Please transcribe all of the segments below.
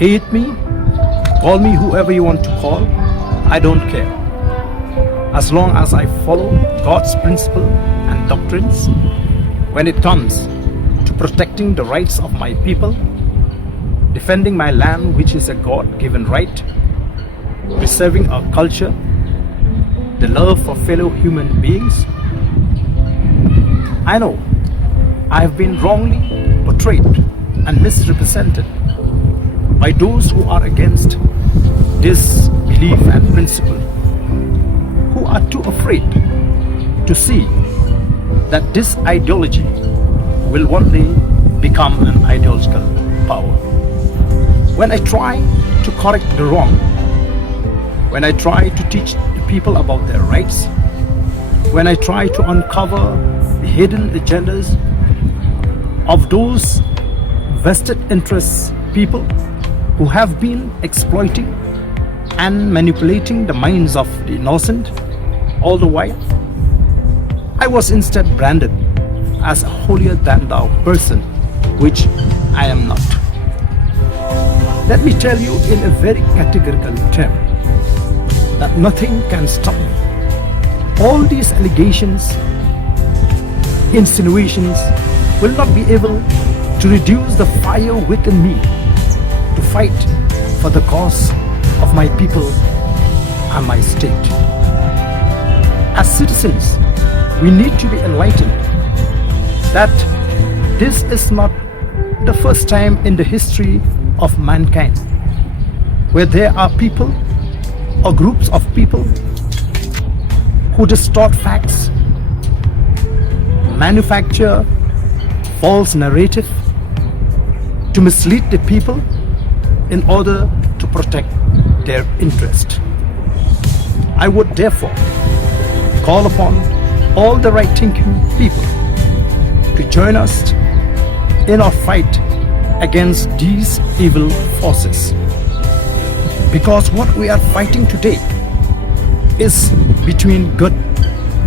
Hate me, call me whoever you want to call, I don't care. As long as I follow God's principle and doctrines, when it comes to protecting the rights of my people, defending my land, which is a God-given right, preserving our culture, the love for fellow human beings. I know I have been wrongly portrayed and misrepresented by those who are against this belief and principle, who are too afraid to see that this ideology will one day become an ideological power. When I try to correct the wrong, when I try to teach the people about their rights, when I try to uncover the hidden agendas of those vested interests people who have been exploiting and manipulating the minds of the innocent all the while, I was instead branded as a holier than thou person, which I am not. Let me tell you in a very categorical term that nothing can stop me. All these allegations, insinuations will not be able to reduce the fire within me to fight for the cause of my people and my state. As citizens, we need to be enlightened that this is not the first time in the history of mankind where there are people or groups of people who distort facts, manufacture false narrative to mislead the people in order to protect their interest. I would therefore call upon all the right-thinking people to join us in our fight against these evil forces. Because what we are fighting today is between good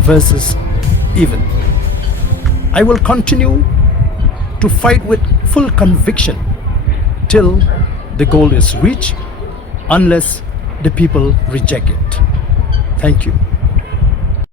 versus evil. I will continue to fight with full conviction till the goal is reached, unless the people reject it. Thank you.